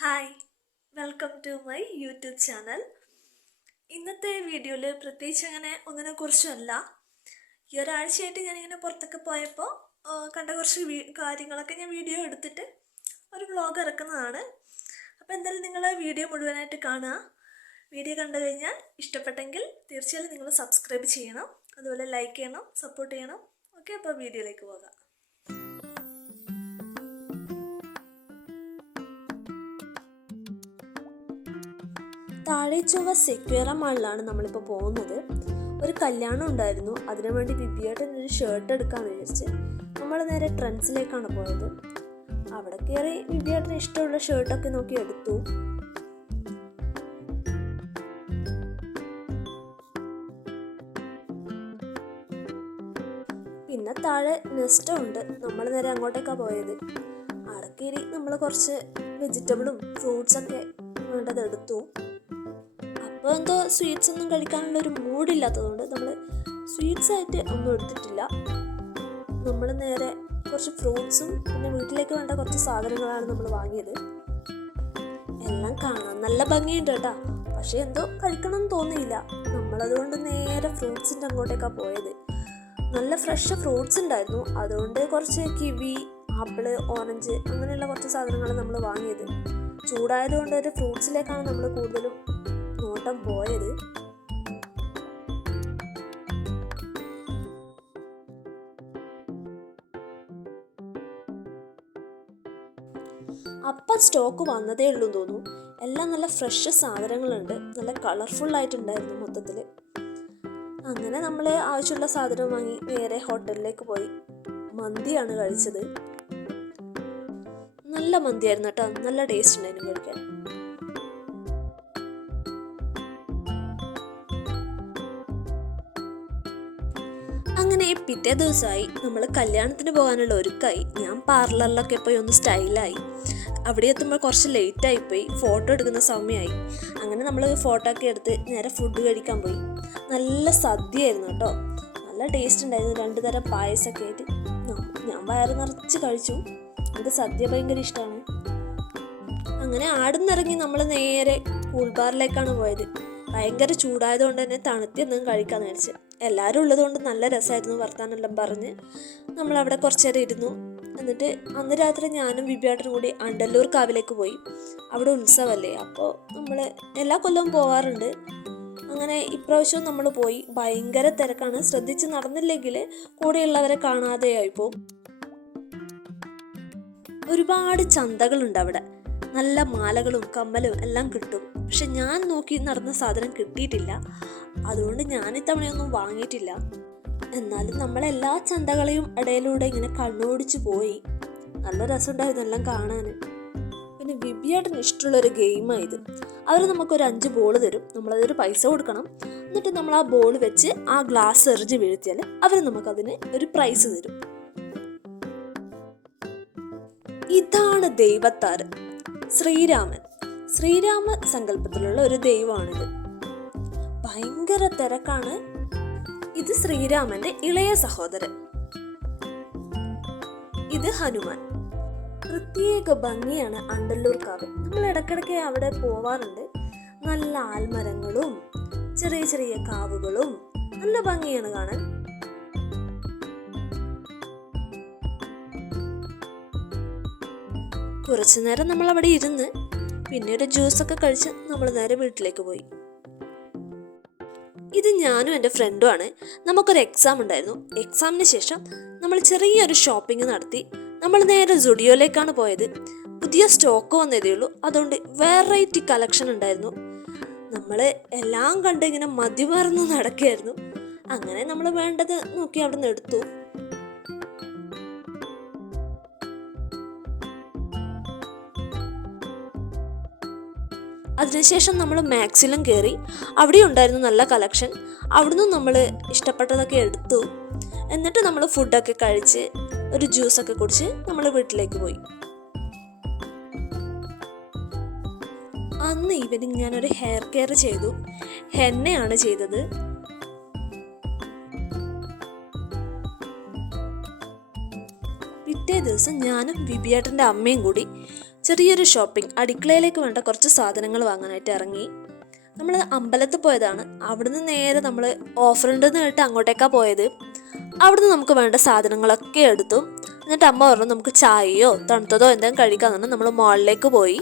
Hi, welcome to my YouTube channel. ഇന്നത്തെ വീഡിയോയിൽ പ്രത്യേകിച്ച് അങ്ങനെ ഒന്നിനെക്കുറിച്ചല്ല. ഈ ഒരാഴ്ചയായിട്ട് ഞാനിങ്ങനെ പുറത്തൊക്കെ പോയപ്പോൾ കണ്ട കുറച്ച് കാര്യങ്ങളൊക്കെ ഞാൻ വീഡിയോ എടുത്തിട്ട് ഒരു വ്ളോഗ് ഇറക്കുന്നതാണ്. അപ്പോൾ എന്തായാലും നിങ്ങൾ വീഡിയോ മുഴുവനായിട്ട് കാണുക. വീഡിയോ കണ്ടു കഴിഞ്ഞാൽ ഇഷ്ടപ്പെട്ടെങ്കിൽ തീർച്ചയായും നിങ്ങൾ സബ്സ്ക്രൈബ് ചെയ്യണം, അതുപോലെ ലൈക്ക് ചെയ്യണം, സപ്പോർട്ട് ചെയ്യണം. ഓക്കെ, അപ്പോൾ വീഡിയോയിലേക്ക് പോകാം. താഴേച്ചൊവ്വ സെക്വേറ മാളിലാണ് നമ്മളിപ്പോൾ പോകുന്നത്. ഒരു കല്യാണം ഉണ്ടായിരുന്നു, അതിനു വേണ്ടി വിബിയേട്ടൻ ഒരു ഷർട്ട് എടുക്കാമെന്ന് വിചാരിച്ച് നമ്മൾ നേരെ ട്രെൻഡ്സിലേക്കാണ് പോയത്. അവിടെ കയറി വിബിയേട്ടന് ഇഷ്ടമുള്ള ഷർട്ടൊക്കെ നോക്കി എടുത്തു. പിന്നെ താഴെ നെസ്റ്റോ ഉണ്ട്, നമ്മൾ നേരെ അങ്ങോട്ടേക്കാണ് പോയത്. അവിടെ കയറി നമ്മൾ കുറച്ച് വെജിറ്റബിളും ഫ്രൂട്ട്സൊക്കെ വേണ്ടത് എടുത്തു. അപ്പോൾ എന്തോ സ്വീറ്റ്സ് ഒന്നും കഴിക്കാനുള്ളൊരു മൂഡില്ലാത്തതുകൊണ്ട് നമ്മൾ സ്വീറ്റ്സ് ആയിട്ട് ഒന്നും എടുത്തിട്ടില്ല. നമ്മൾ നേരെ കുറച്ച് ഫ്രൂട്ട്സും പിന്നെ വീട്ടിലേക്ക് വേണ്ട കുറച്ച് സാധനങ്ങളാണ് നമ്മൾ വാങ്ങിയത്. എല്ലാം കാണാൻ നല്ല ഭംഗിയുണ്ട് കേട്ടോ, പക്ഷേ എന്തോ കഴിക്കണം എന്ന് തോന്നിയില്ല. നമ്മളതുകൊണ്ട് നേരെ ഫ്രൂട്ട്സിൻ്റെ അങ്ങോട്ടേക്കാണ് പോയത്. നല്ല ഫ്രഷ് ഫ്രൂട്ട്സ് ഉണ്ടായിരുന്നു, അതുകൊണ്ട് കുറച്ച് കിവി, ആപ്പിള്, ഓറഞ്ച് അങ്ങനെയുള്ള കുറച്ച് സാധനങ്ങൾ നമ്മൾ വാങ്ങിയത്. ചൂടായതുകൊണ്ട് ഒരു ഫ്രൂട്ട്സിലേക്കാണ് നമ്മൾ കൂടുതലും നോട്ടം പോയത്. അപ്പം സ്റ്റോക്ക് വന്നതേ ഉള്ളൂ തോന്നുന്നു. എല്ലാം നല്ല ഫ്രഷ് സാധനങ്ങളുണ്ട്, നല്ല കളർഫുള്ളായിട്ടുണ്ടായിരുന്നു മൊത്തത്തിൽ. അങ്ങനെ നമ്മൾ ആവശ്യമുള്ള സാധനം വാങ്ങി നേരെ ഹോട്ടലിലേക്ക് പോയി. മന്തിയാണ് കഴിച്ചത്. നല്ല മന്തിയായിരുന്നു കേട്ടോ, നല്ല ടേസ്റ്റ് ഉണ്ടായിരുന്നു കഴിക്കാൻ. അങ്ങനെ പിറ്റേ ദിവസമായി നമ്മൾ കല്യാണത്തിന് പോകാനുള്ള ഒരുക്കായി. ഞാൻ പാർലറിലൊക്കെ പോയി ഒന്ന് സ്റ്റൈലായി. അവിടെ എത്തുമ്പോൾ കുറച്ച് ലേറ്റായിപ്പോയി, ഫോട്ടോ എടുക്കുന്ന സമയമായി. അങ്ങനെ നമ്മൾ ഫോട്ടോ ഒക്കെ എടുത്ത് നേരെ ഫുഡ് കഴിക്കാൻ പോയി. നല്ല സദ്യയായിരുന്നു കേട്ടോ, നല്ല ടേസ്റ്റ് ഉണ്ടായിരുന്നു. 2 തരം പായസമൊക്കെ ആയിട്ട് ഞാൻ വയറ് നിറച്ച് കഴിച്ചു. എനിക്ക് സദ്യ ഭയങ്കര ഇഷ്ടമാണ്. അങ്ങനെ ആടുന്നിറങ്ങി നമ്മൾ നേരെ കൂൾ ബാറിലേക്കാണ് പോയത്. ഭയങ്കര ചൂടായതുകൊണ്ട് തന്നെ തണുത്തിയൊന്നും കഴിക്കാമെന്ന് വിചാരിച്ച്. എല്ലാവരും ഉള്ളതുകൊണ്ട് നല്ല രസമായിരുന്നു, വർത്താനെല്ലാം പറഞ്ഞ് നമ്മളവിടെ കുറച്ച് നേരം ഇരുന്നു. എന്നിട്ട് അന്ന് രാത്രി ഞാനും വിബിയേട്ടനും കൂടി അണ്ടല്ലൂർ കാവിലേക്ക് പോയി. അവിടെ ഉത്സവമല്ലേ, അപ്പോൾ നമ്മൾ എല്ലാ കൊല്ലവും പോകാറുണ്ട്. അങ്ങനെ ഇപ്രാവശ്യവും നമ്മൾ പോയി. ഭയങ്കര തിരക്കാണ്, ശ്രദ്ധിച്ച് നടന്നില്ലെങ്കിൽ കൂടെയുള്ളവരെ കാണാതെയായിപ്പോൾ. ഒരുപാട് ചന്തകളുണ്ട് അവിടെ, നല്ല മാലകളും കമ്മലും എല്ലാം കിട്ടും. പക്ഷെ ഞാൻ നോക്കി നടന്ന സാധനം കിട്ടിയിട്ടില്ല, അതുകൊണ്ട് ഞാൻ ഇത്തവണയൊന്നും വാങ്ങിയിട്ടില്ല. എന്നാലും നമ്മളെല്ലാ ചന്തകളെയും ഇടയിലൂടെ ഇങ്ങനെ കണ്ണോടിച്ച് പോയി. നല്ല രസമുണ്ടായിരുന്നു എല്ലാം കാണാൻ. പിന്നെ വിബിയേട്ടന് ഇഷ്ടമുള്ളൊരു ഗെയിമായത്. അവർ നമുക്കൊരു 5 ബോൾ തരും, നമ്മളതൊരു പൈസ കൊടുക്കണം. എന്നിട്ട് നമ്മൾ ആ ബോൾ വെച്ച് ആ ഗ്ലാസ് എറിഞ്ഞ് വീഴ്ത്തിയാൽ അവർ നമുക്കതിന് ഒരു പ്രൈസ് തരും. ഇതാണ് ദൈവത്താര്, ശ്രീരാമൻ. ശ്രീരാമ സങ്കല്പത്തിലുള്ള ഒരു ദൈവമാണിത്. ഭയങ്കര തിരക്കാണ്. ഇത് ശ്രീരാമന്റെ ഇളയ സഹോദരൻ. ഇത് ഹനുമാൻ. പ്രത്യേക ഭംഗിയാണ് അണ്ടല്ലൂർ കാവ്. നമ്മൾ ഇടയ്ക്കിടയ്ക്ക് അവിടെ പോവാറുണ്ട്. നല്ല ആൽമരങ്ങളും ചെറിയ ചെറിയ കാവുകളും നല്ല ഭംഗിയാണ് കാണാൻ. കുറച്ചു നേരം നമ്മൾ അവിടെ ഇരുന്ന് പിന്നെ ഒരു ജ്യൂസൊക്കെ കഴിച്ച് നമ്മൾ നേരെ വീട്ടിലേക്ക് പോയി. ഇത് ഞാനും എൻ്റെ ഫ്രണ്ടുമാണ്. നമുക്കൊരു എക്സാം ഉണ്ടായിരുന്നു. എക്സാമിന് ശേഷം നമ്മൾ ചെറിയൊരു ഷോപ്പിംഗ് നടത്തി. നമ്മൾ നേരെ സുഡിയോയിലേക്കാണ് പോയത്. പുതിയ സ്റ്റോക്ക് വന്നതേ ഉള്ളൂ, അതുകൊണ്ട് വെറൈറ്റി കളക്ഷൻ ഉണ്ടായിരുന്നു. നമ്മൾ എല്ലാം കണ്ട് ഇങ്ങനെ മതിമറന്ന് നടക്കുകയായിരുന്നു. അങ്ങനെ നമ്മൾ വേണ്ടത് നോക്കി അവിടെ നിന്ന് എടുത്തു. അതിനുശേഷം നമ്മൾ മാക്സിലും കയറി. അവിടെ ഉണ്ടായിരുന്നു നല്ല കളക്ഷൻ. അവിടുന്ന് നമ്മൾ ഇഷ്ടപ്പെട്ടതൊക്കെ എടുത്തു. എന്നിട്ട് നമ്മൾ ഫുഡൊക്കെ കഴിച്ച് ഒരു ജ്യൂസൊക്കെ കുടിച്ച് നമ്മൾ വീട്ടിലേക്ക് പോയി. അന്ന് ഈവനിങ് ഞാനൊരു ഹെയർ കെയർ ചെയ്തു. ഹെന്നയാണ് ചെയ്തത്. പിറ്റേ ദിവസം ഞാനും വിബിയേട്ടൻ്റെ അമ്മയും കൂടി ചെറിയൊരു ഷോപ്പിംഗ്, അടുക്കളയിലേക്ക് വേണ്ട കുറച്ച് സാധനങ്ങൾ വാങ്ങാനായിട്ട് ഇറങ്ങി. നമ്മൾ അമ്പലത്തിൽ പോയതാണ്. അവിടുന്ന് നേരെ നമ്മൾ ഓഫർ ഉണ്ടെന്ന് കേട്ട് അങ്ങോട്ടേക്കാണ് പോയത്. അവിടുന്ന് നമുക്ക് വേണ്ട സാധനങ്ങളൊക്കെ എടുത്തു. എന്നിട്ട് അമ്മ പറഞ്ഞു നമുക്ക് ചായയോ തണുത്തതോ എന്തെങ്കിലും കഴിക്കാമെന്ന് പറഞ്ഞാൽ നമ്മൾ മാളിലേക്ക് പോയി.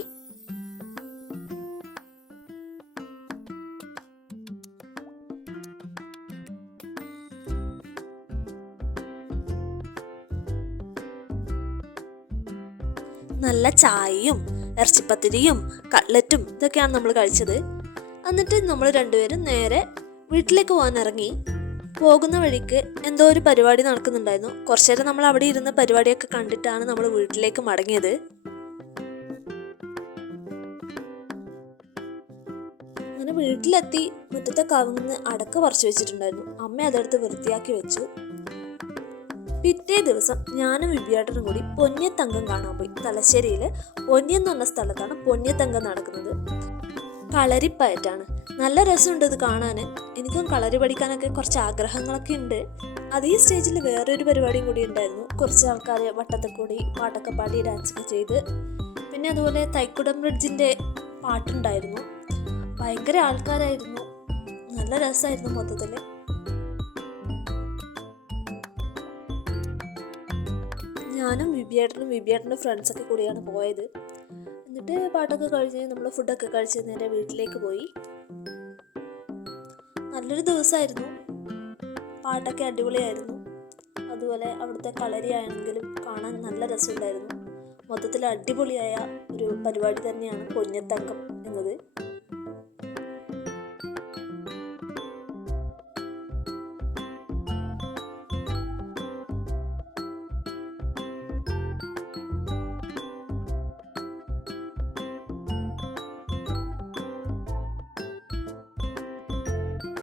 നല്ല ചായയും ഇറച്ചിപ്പത്തിരിയും കട്ട്ലറ്റും ഇതൊക്കെയാണ് നമ്മൾ കഴിച്ചത്. എന്നിട്ട് നമ്മൾ രണ്ടുപേരും നേരെ വീട്ടിലേക്ക് പോകാൻ ഇറങ്ങി. പോകുന്ന വഴിക്ക് എന്തോ ഒരു പരിപാടി നടക്കുന്നുണ്ടായിരുന്നു. കുറച്ചു നേരം നമ്മൾ അവിടെ ഇരുന്ന് പരിപാടിയൊക്കെ കണ്ടിട്ടാണ് നമ്മൾ വീട്ടിലേക്ക് മടങ്ങിയത്. അങ്ങനെ വീട്ടിലെത്തി മുറ്റത്തെ കവുങ്ങ് അടക്ക പറിച്ചു വെച്ചിട്ടുണ്ടായിരുന്നു. അമ്മ അതെടുത്ത് വൃത്തിയാക്കി വെച്ചു. പിറ്റേ ദിവസം ഞാനും വിബിയേട്ടനും കൂടി പൊന്നിയത്തങ്കം കാണാൻ പോയി. തലശ്ശേരിയിൽ പൊന്നി എന്ന് പറഞ്ഞ സ്ഥലത്താണ് പൊന്നിയത്തങ്കം നടക്കുന്നത്. കളരിപ്പയറ്റാണ്. നല്ല രസമുണ്ട് ഇത് കാണാൻ. എനിക്കും കളരി പഠിക്കാനൊക്കെ കുറച്ച് ആഗ്രഹങ്ങളൊക്കെ ഉണ്ട്. അതേ സ്റ്റേജിൽ വേറൊരു പരിപാടിയും കൂടി ഉണ്ടായിരുന്നു. കുറച്ച് ആൾക്കാർ വട്ടത്തിൽ കൂടി പാട്ടൊക്കെ പാടി ഡാൻസൊക്കെ ചെയ്ത്, പിന്നെ അതുപോലെ തൈക്കുടം ബ്രിഡ്ജിൻ്റെ പാട്ടുണ്ടായിരുന്നു. ഭയങ്കര ആൾക്കാരായിരുന്നു. നല്ല രസമായിരുന്നു മൊത്തത്തിൽ. ഞാനും വിബിയേട്ടനും ഫ്രണ്ട്സൊക്കെ കൂടിയാണ് പോയത്. എന്നിട്ട് പാട്ടൊക്കെ കഴിഞ്ഞ് നമ്മൾ ഫുഡൊക്കെ കഴിച്ച് നേരെ വീട്ടിലേക്ക് പോയി. നല്ലൊരു ദിവസമായിരുന്നു. പാട്ടൊക്കെ അടിപൊളിയായിരുന്നു. അതുപോലെ അവിടുത്തെ കളരി ആണെങ്കിലും കാണാൻ നല്ല രസമുണ്ടായിരുന്നു. മൊത്തത്തിൽ അടിപൊളിയായ ഒരു പരിപാടി തന്നെയാണ് പൊന്നിയത്തങ്കം എന്നത്.